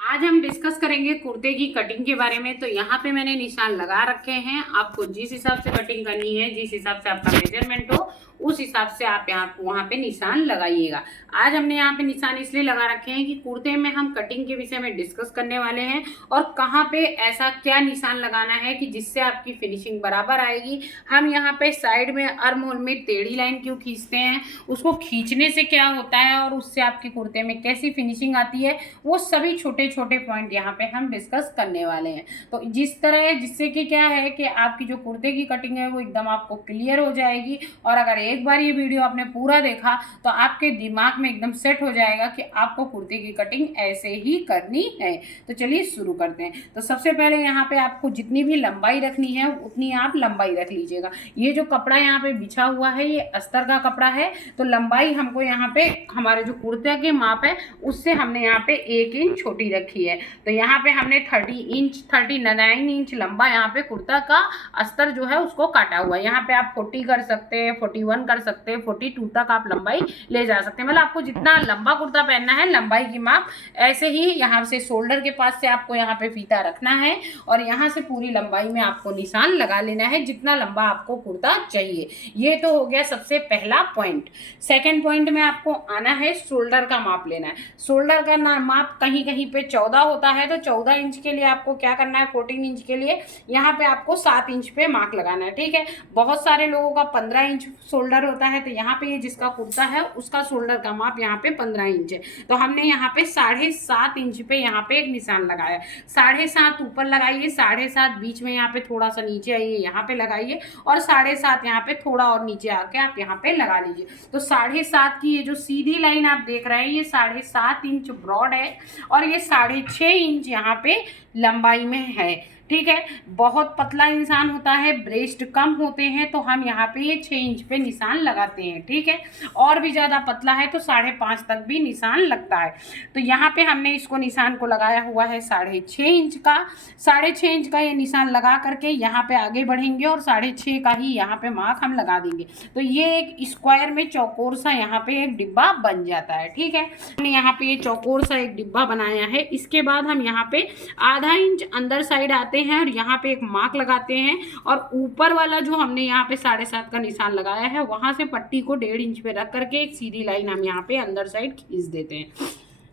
आज हम डिस्कस करेंगे कुर्ते की कटिंग के बारे में। तो यहाँ पे मैंने निशान लगा रखे हैं। आपको जिस हिसाब से कटिंग करनी है, जिस हिसाब से आपका मेजरमेंट हो, उस हिसाब से आप यहाँ वहाँ पे निशान लगाइएगा। आज हमने यहाँ पे निशान इसलिए लगा रखे हैं कि कुर्ते में हम कटिंग के विषय में डिस्कस करने वाले हैं और कहाँ पे ऐसा क्या निशान लगाना है कि जिससे आपकी फिनिशिंग बराबर आएगी। हम यहाँ पे साइड में आर्म होल में टेढ़ी लाइन क्यों खींचते हैं, उसको खींचने से क्या होता है और उससे आपके कुर्ते में कैसी फिनिशिंग आती है, वो सभी छोटे छोटे पॉइंट यहाँ पे हम डिस्कस करने वाले हैं। तो जिस तरह जिससे कि क्या है कि आपकी जो कुर्ते की कटिंग है वो एकदम आपको क्लियर हो जाएगी। और अगर एक बार ये वीडियो आपने पूरा देखा तो आपके दिमाग में एकदम सेट हो जाएगा कि आपको कुर्ते की कटिंग ऐसे ही करनी है। तो चलिए शुरू करते हैं। तो सबसे पहले यहाँ पे आपको जितनी भी लंबाई रखनी है उतनी आप लंबाई रख लीजिएगा। ये जो कपड़ा यहाँ पे बिछा हुआ है ये अस्तर का कपड़ा है। तो लंबाई हमको यहाँ पे हमारे जो कुर्ते के माप है उससे हमने यहाँ पे 1 इंच छोटी रखी है। तो यहाँ पे हमने 39 इंच लंबा यहाँ पे कुर्ता का अस्तर जो है उसको काटा हुआ है। यहाँ पे आप 40 कर सकते हैं, 41 कर सकते हैं, 42 तक आप लंबाई ले जा सकते हैं। मतलब आपको जितना लंबा कुर्ता पहनना है लंबाई की माप ऐसे ही यहाँ से शोल्डर के पास से आपको यहाँ पे फीता रखना है और यहाँ से पूरी लंबाई में आपको निशान लगा लेना है जितना लंबा आपको कुर्ता चाहिए। ये तो हो गया सबसे पहला पॉइंट। सेकेंड पॉइंट में आपको आना है शोल्डर का माप लेना है। शोल्डर का माप कहीं कहीं पे 14 होता है, तो 14 इंच के लिए आपको क्या करना है, 14 इंच के लिए यहाँ पे आपको 7 इंच पे मार्क लगाना है। ठीक है, बहुत सारे लोगों का 15 इंच शोल्डर होता है, तो यहाँ पे ये जिसका कुर्ता है उसका शोल्डर का माप यहाँ पे 15 इंच है। तो हमने यहाँ पे 7.5 इंच पे यहाँ पे एक निशान लगाया। 7.5 ऊपर लगाइए, 7.5 बीच में यहाँ पे थोड़ा सा नीचे आइए, यहाँ पे लगाइए और 7.5 यहाँ पे थोड़ा और नीचे आके आप यहाँ पे लगा लीजिए। तो 7.5 की ये जो सीधी लाइन आप देख रहे हैं ये 7.5 इंच ब्रॉड है और ये 6.5 इंच यहाँ पे लंबाई में है। ठीक है, बहुत पतला इंसान होता है, ब्रेस्ट कम होते हैं, तो हम यहाँ पे ये 6 इंच पे निशान लगाते हैं। ठीक है, और भी ज़्यादा पतला है तो 5.5 तक भी निशान लगता है। तो यहाँ पे हमने इसको निशान को लगाया हुआ है 6.5 इंच का। 6.5 इंच का ये निशान लगा करके यहाँ पे आगे बढ़ेंगे और 6.5 का ही यहाँ पे मार्क हम लगा देंगे। तो ये एक स्क्वायर में चौकोर सा यहाँ पे एक डिब्बा बन जाता है। ठीक है, हमने यहाँ पे ये चौकोर सा एक डिब्बा बनाया है। इसके बाद हम यहाँ पे आधा इंच अंदर साइड आते हैं और यहाँ पे एक मार्क लगाते हैं और ऊपर वाला जो हमने यहाँ पे 7.5 का निशान लगाया है वहां से पट्टी को 1.5 इंच पे रख करके एक सीधी लाइन हम यहाँ पे अंदर साइड खींच देते हैं।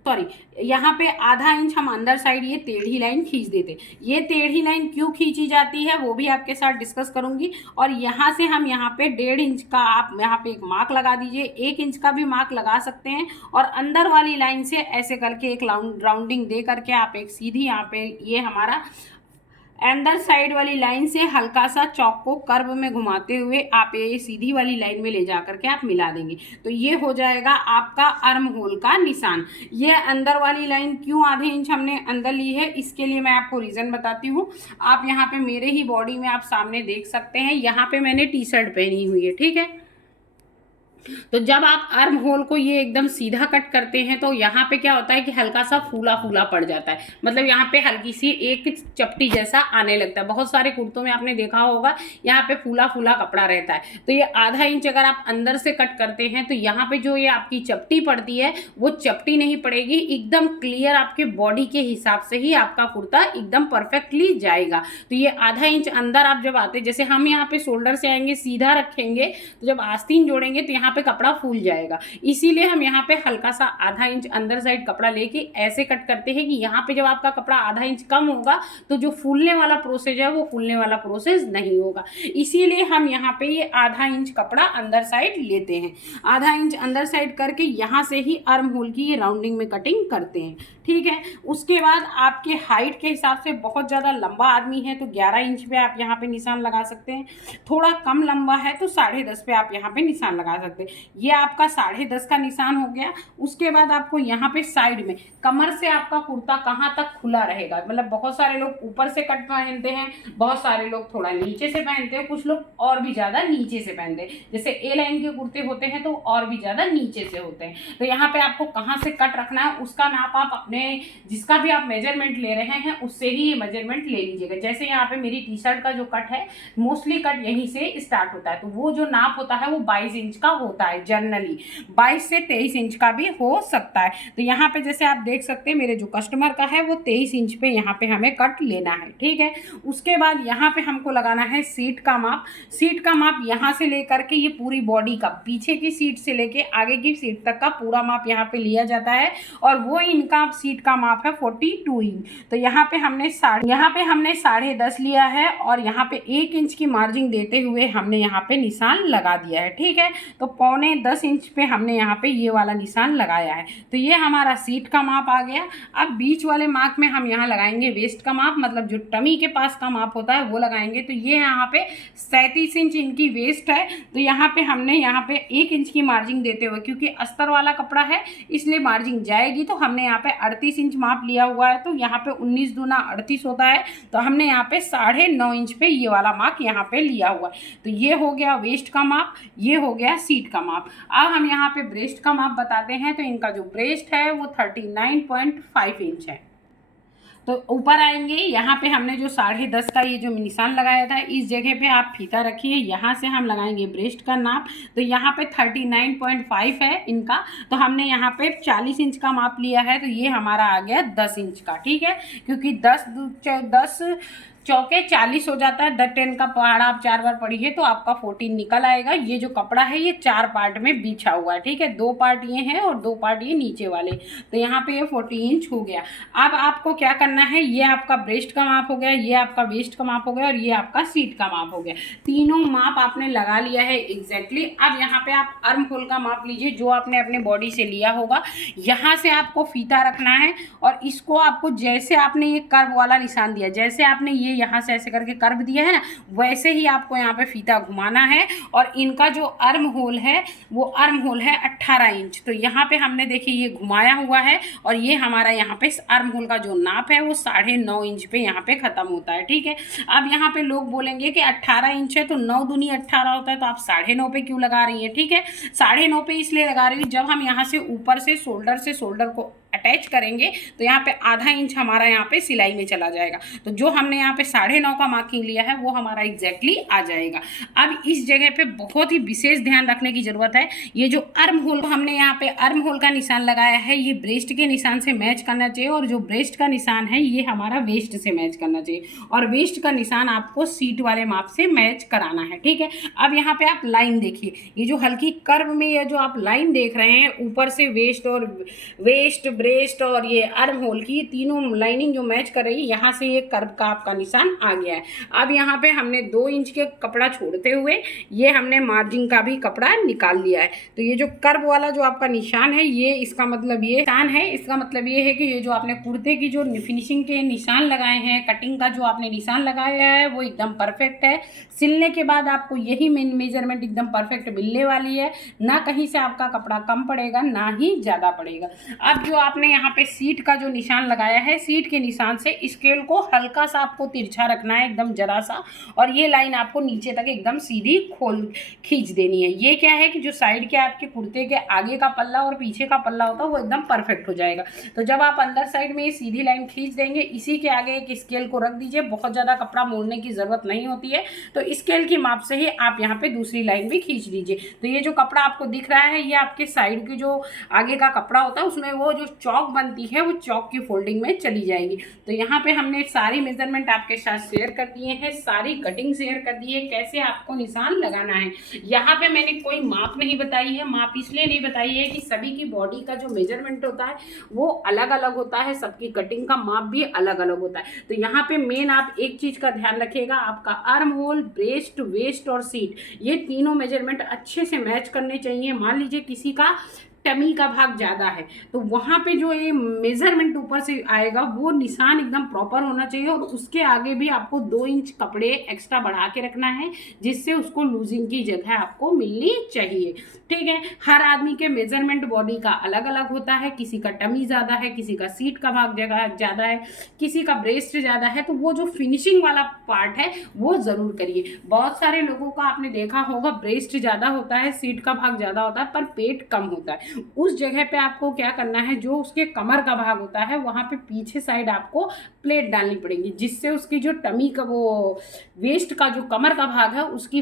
सॉरी, यहाँ पे आधा इंच हम अंदर साइड ये टेढ़ी लाइन खींच देते। ये टेढ़ी लाइन क्यों खींची जाती है वो भी आपके साथ डिस्कस करूंगी। और यहाँ से हम यहाँ पे 1.5 इंच का आप यहाँ पे एक मार्क लगा दीजिए, 1 इंच का भी मार्क लगा सकते हैं और अंदर वाली लाइन से ऐसे करके एक राउंडिंग दे करके आप एक सीधी यहाँ पे ये हमारा अंदर साइड वाली लाइन से हल्का सा चौक को कर्व में घुमाते हुए आप ये सीधी वाली लाइन में ले जा करके आप मिला देंगे। तो ये हो जाएगा आपका आर्म होल का निशान। ये अंदर वाली लाइन क्यों आधे इंच हमने अंदर ली है इसके लिए मैं आपको रीज़न बताती हूँ। आप यहाँ पे मेरे ही बॉडी में आप सामने देख सकते हैं, यहाँ पे मैंने टी शर्ट पहनी हुई है। ठीक है, तो जब आप आर्म होल को ये एकदम सीधा कट करते हैं तो यहाँ पे क्या होता है कि हल्का सा फूला फूला पड़ जाता है, मतलब यहाँ पे हल्की सी एक चपटी जैसा आने लगता है। बहुत सारे कुर्तों में आपने देखा होगा यहाँ पे फूला फूला कपड़ा रहता है। तो ये आधा इंच अगर आप अंदर से कट करते हैं तो यहाँ पे जो ये आपकी चपटी पड़ती है वो चपटी नहीं पड़ेगी, एकदम क्लियर आपके बॉडी के हिसाब से ही आपका कुर्ता एकदम परफेक्टली जाएगा। तो ये आधा इंच अंदर आप जब आते, जैसे हम यहाँ पे शोल्डर से आएंगे सीधा रखेंगे तो जब आस्तीन जोड़ेंगे तो यहाँ पे कपड़ा फूल जाएगा। इसीलिए हम यहाँ पे हल्का सा आधा इंच अंदर साइड कपड़ा लेके ऐसे कट करते हैं कि यहाँ पे जब आपका कपड़ा आधा इंच कम होगा तो जो फूलने वाला प्रोसेस है वो फूलने वाला प्रोसेस नहीं होगा। इसीलिए हम यहाँ पे ये आधा इंच कपड़ा अंदर साइड लेते हैं। आधा इंच अंदर साइड करके यहाँ से ही आर्म होल की ये राउंडिंग में कटिंग करते हैं। ठीक है, उसके बाद आपके हाइट के हिसाब से बहुत ज़्यादा लंबा आदमी है तो 11 इंच पे आप यहाँ पे निशान लगा सकते हैं। थोड़ा कम लंबा है तो 10.5 पे आप यहाँ पे निशान लगा सकते हैं। ये आपका 10.5 का निशान हो गया। उसके बाद आपको यहाँ पे साइड में कमर से आपका कुर्ता कहाँ तक खुला रहेगा, मतलब बहुत सारे लोग ऊपर से कट पहनते हैं, बहुत सारे लोग थोड़ा नीचे से पहनते हैं, कुछ लोग और भी ज़्यादा नीचे से पहनते हैं। जैसे ए लाइन के कुर्ते होते हैं तो और भी ज़्यादा नीचे से होते हैं। तो यहाँ पे आपको कहाँ से कट रखना है उसका नाप आप अपने जिसका भी आप मेजरमेंट ले रहे हैं उससे ही ये मेजरमेंट ले लीजिएगा। जैसे यहाँ पे मेरी टी शर्ट का जो कट है मोस्टली कट यहीं से स्टार्ट होता है, तो वो जो नाप होता है वो 22 इंच का होता है जनरली, 22 से 23 इंच का भी हो सकता है। तो यहाँ पे जैसे आप देख सकते हैं मेरे जो कस्टमर का है वो 23 इंच पे यहाँ पे हमें कट लेना है, ठीक है। उसके बाद यहाँ पे हमको लगाना है सीट का माप। सीट का माप यहाँ से लेकर के ये पूरी बॉडी का, पीछे की सीट से लेके आगे की सीट तक का पूरा माप यहाँ पे लिया जाता है, और वो इनका सीट का माप है 42 इंच। तो यहाँ पे हमने 10.5 लिया है, और यहाँ पे 1 इंच की मार्जिन देते हुए हमने यहाँ पे निशान लगा दिया है, ठीक है। तो 9.25 इंच पे हमने यहाँ पे ये वाला निशान लगाया है। तो ये हमारा सीट का माप आ गया। अब बीच वाले मार्क में हम यहाँ लगाएंगे वेस्ट का माप, मतलब जो टमी के पास का माप होता है वो लगाएंगे। तो ये यहाँ पे 37 इंच इनकी वेस्ट है। तो यहाँ पे हमने यहाँ पे 1 इंच की मार्जिन देते हुए, क्योंकि अस्तर वाला कपड़ा है इसलिए मार्जिन जाएगी, तो हमने यहाँ पे 38 इंच माप लिया हुआ है। तो यहाँ पे 19 दूना 38 होता है, तो हमने यहाँ पे 9.5 इंच पे ये वाला मार्क यहाँ पे लिया हुआ है। तो ये हो गया वेस्ट का माप, ये हो गया सीट का माप। अब हम यहाँ पे ब्रेस्ट का माप बताते हैं। तो इनका जो ब्रेस्ट है वो 39.5 इंच है। तो ऊपर आएंगे, यहाँ पे हमने जो 10.5 का ये जो निशान लगाया था, इस जगह पे आप फीता रखिए, यहाँ से हम लगाएंगे ब्रेस्ट का नाप। तो यहाँ पे 39.5 है इनका, तो हमने यहाँ पे 40 इंच का माप लिया है। तो ये हमारा आ गया 10 इंच का, ठीक है, क्योंकि 10 चौके 40 हो जाता है। 10 का पहाड़ा आप 4 बार पढ़िए तो आपका 14 निकल आएगा। ये जो कपड़ा है ये 4 पार्ट में बिछा हुआ है, ठीक है, 2 पार्ट ये हैं और 2 पार्ट ये नीचे वाले। तो यहाँ पे ये 40 इंच हो गया। अब आपको क्या करना है, ये आपका ब्रेस्ट का माप हो गया, ये आपका वेस्ट का माप हो गया, और ये आपका सीट का माप हो गया। तीनों माप आपने लगा लिया है एग्जैक्टली। अब यहाँ पे आप आर्म होल का माप लीजिए जो आपने अपने बॉडी से लिया होगा। यहाँ से आपको फीता रखना है, और इसको आपको जैसे आपने ये कर्व वाला निशान दिया, जैसे आपने ये यहाँ से ऐसे करके कर्व दिया है ना, वैसे ही आपको यहाँ पे फीता घुमाना है। और इनका जो आर्म होल है वो आर्म होल है 18 इंच। तो यहाँ पे हमने देखिए ये घुमाया हुआ है, और ये हमारा यहाँ पे आर्म होल का जो नाप है वो 9.5 इंच पे यहाँ पे खत्म होता है, ठीक है। अब यहाँ पे लोग बोलेंगे कि 18 इंच है तो 9 दूनी 18 होता है, तो आप 9.5 पे क्यों लगा रही है, ठीक है। 9.5 पे इसलिए लगा रही हूँ, जब हम यहाँ से ऊपर से शोल्डर को अटैच करेंगे तो यहाँ पे आधा इंच हमारा यहाँ पे सिलाई में चला जाएगा। तो जो हमने यहाँ पे 9.5 का मार्किंग लिया है वो हमारा एग्जैक्टली आ जाएगा। अब इस जगह पे बहुत ही विशेष ध्यान रखने की जरूरत है। ये जो आर्म होल हमने यहाँ पे आर्म होल का निशान लगाया है, ये ब्रेस्ट के निशान से मैच करना चाहिए, और जो ब्रेस्ट का निशान है ये हमारा वेस्ट से मैच करना चाहिए, और वेस्ट का निशान आपको सीट वाले माप से मैच कराना है, ठीक है। अब यहाँ पे आप लाइन देखिए, ये जो हल्की कर्व में ये जो आप लाइन देख रहे हैं ऊपर से वेस्ट ब्रेस्ट और ये आर्म होल की तीनों लाइनिंग जो मैच कर रही है, यहाँ से ये कर्व का आपका निशान आ गया है। अब यहाँ पे हमने 2 इंच के कपड़ा छोड़ते हुए ये हमने मार्जिन का भी कपड़ा निकाल लिया है। तो ये जो कर्व वाला जो आपका निशान है, ये इसका मतलब ये निशान है, इसका मतलब ये है कि ये जो आपने कुर्ते की जो फिनिशिंग के निशान लगाए हैं, कटिंग का जो आपने निशान लगाया है वो एकदम परफेक्ट है। सिलने के बाद आपको यही मेजरमेंट एकदम परफेक्ट मिलने वाली है, ना कहीं से आपका कपड़ा कम पड़ेगा ना ही ज़्यादा पड़ेगा। अब जो आपने यहाँ पे सीट का जो निशान लगाया है, सीट के निशान से स्केल को हल्का सा आपको तिरछा रखना है, एकदम जरा सा, और ये लाइन आपको नीचे तक एकदम सीधी खींच देनी है। ये क्या है कि जो साइड के आपके कुर्ते के आगे का पल्ला और पीछे का पल्ला होता है वो एकदम परफेक्ट हो जाएगा। तो जब आप अंदर साइड में ये सीधी लाइन खींच देंगे, इसी के आगे एक स्केल को रख दीजिए, बहुत ज़्यादा कपड़ा मोड़ने की ज़रूरत नहीं होती है। तो स्केल की माप से ही आप यहाँ पे दूसरी लाइन भी खींच दीजिए। तो ये जो कपड़ा आपको दिख रहा है, ये आपके साइड की जो आगे का कपड़ा होता है उसमें वो जो चौक बनती है वो चौक की फोल्डिंग में चली जाएगी। तो यहाँ पे हमने सारी मेजरमेंट आपके साथ शेयर कर दिए हैं, सारी कटिंग शेयर कर दी है, कैसे आपको निशान लगाना है। यहाँ पे मैंने कोई माप नहीं बताई है, माप इसलिए नहीं बताई है कि सभी की बॉडी का जो मेजरमेंट होता है वो अलग अलग होता है, सबकी कटिंग का माप भी अलग अलग होता है। तो यहाँ पे मेन आप एक चीज का ध्यान रखिएगा, आपका आर्म होल, ब्रेस्ट, वेस्ट और सीट, ये तीनों मेजरमेंट अच्छे से मैच करने चाहिए। मान लीजिए किसी का टमी का भाग ज़्यादा है तो वहाँ पे जो ये मेजरमेंट ऊपर से आएगा वो निशान एकदम प्रॉपर होना चाहिए, और उसके आगे भी आपको 2 इंच कपड़े एक्स्ट्रा बढ़ा के रखना है, जिससे उसको लूजिंग की जगह आपको मिलनी चाहिए, ठीक है। हर आदमी के मेजरमेंट बॉडी का अलग अलग होता है, किसी का टमी ज़्यादा है, किसी का सीट का भाग जगह ज़्यादा है, किसी का ब्रेस्ट ज़्यादा है, तो वो जो फिनिशिंग वाला पार्ट है वो ज़रूर करिए। बहुत सारे लोगों का आपने देखा होगा ब्रेस्ट ज़्यादा होता है, सीट का भाग ज़्यादा होता है, पर पेट कम होता है। उस जगह पे आपको क्या करना है, जो उसके कमर का भाग होता है वहाँ पे पीछे साइड आपको प्लेट डालनी पड़ेगी, जिससे उसकी जो टमी का वो वेस्ट का जो कमर का भाग है उसकी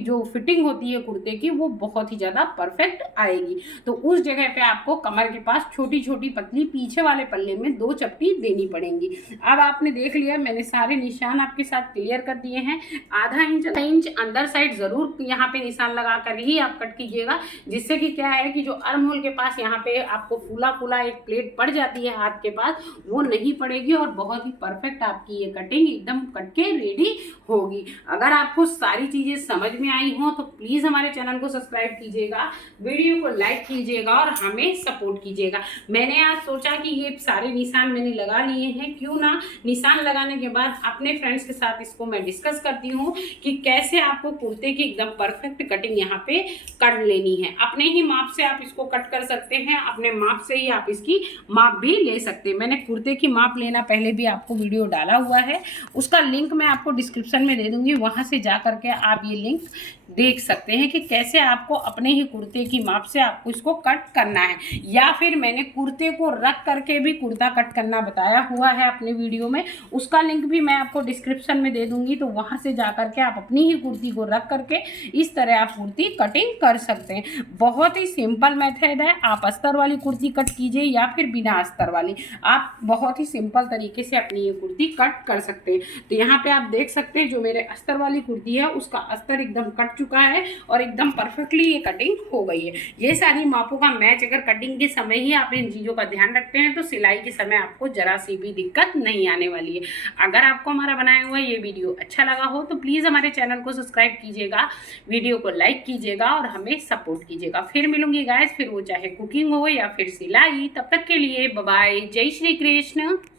जो फिटिंग होती है कुर्ते की वो बहुत ही ज़्यादा परफेक्ट आएगी। तो उस जगह पे आपको कमर के पास छोटी छोटी पतली पीछे वाले पल्ले में 2 चपटी देनी पड़ेंगी। अब आपने देख लिया, मैंने सारे निशान आपके साथ क्लियर कर दिए हैं। आधा इंच अंदर साइड जरूर यहाँ पे निशान लगा कर ही आप कट कीजिएगा, जिससे कि क्या है कि जो आर्म होल के पास यहाँ पे आपको फूला फूला एक प्लेट पड़ जाती है हाथ के पास, वो नहीं पड़ेगी और बहुत ही परफेक्ट आपकी ये कटिंग एकदम कट के रेडी होगी। अगर आपको सारी चीजें समझ में आई हो तो प्लीज हमारे चैनल को सब्सक्राइब कीजिएगा, वीडियो को लाइक कीजिएगा और हमें सपोर्ट कीजिएगा। मैंने आज सोचा कि ये सारे निशान मैंने लगा लिए हैं, क्यों ना निशान लगाने के बाद अपने फ्रेंड्स के साथ इसको मैं डिस्कस करती हूँ कि कैसे आपको कुर्ते की एकदम परफेक्ट कटिंग यहाँ पे कर लेनी है। अपने ही माप से आप इसको कट कर सकते हैं, अपने माप से ही आप इसकी माप भी ले सकते हैं। मैंने कुर्ते की माप लेना पहले भी आपको वीडियो डाला हुआ है, उसका लिंक मैं आपको डिस्क्रिप्शन में दे दूंगी, वहां से जा करके आप ये लिंक देख सकते हैं कि कैसे आपको अपने ही कुर्ते की माप से आपको इसको कट करना है। या फिर मैंने कुर्ते को रख करके भी कुर्ता कट करना बताया हुआ है अपने वीडियो में, उसका लिंक भी मैं आपको डिस्क्रिप्शन में दे दूंगी, तो वहां से जा करके आप अपनी ही कुर्ती को रख करके इस तरह आप कुर्ती कटिंग कर सकते हैं। बहुत ही सिंपल मेथड है। आप अस्तर वाली कुर्ती कट कीजिए या फिर बिना अस्तर वाली, आप बहुत ही सिंपल तरीके से अपनी ये कुर्ती कट कर सकते हैं। तो यहाँ पे आप देख सकते हैं जो मेरे अस्तर वाली कुर्ती है उसका अस्तर एकदम कट चुका है और एकदम परफेक्टली ये कटिंग हो गई है। ये सारी मापों का मैच अगर कटिंग के समय ही आप इन चीज़ों का ध्यान रखते हैं तो सिलाई के समय आपको जरा सी भी दिक्कत नहीं आने वाली है। अगर आपको हमारा बनाया हुआ ये वीडियो अच्छा लगा हो तो प्लीज़ हमारे चैनल को सब्सक्राइब कीजिएगा, वीडियो को लाइक कीजिएगा और हमें सपोर्ट कीजिएगा। फिर मिलूंगी गाइस, फिर वो चाहे कुकिंग हो या फिर सिलाई। तब तक के लिए बाय बाय, जय श्री कृष्ण।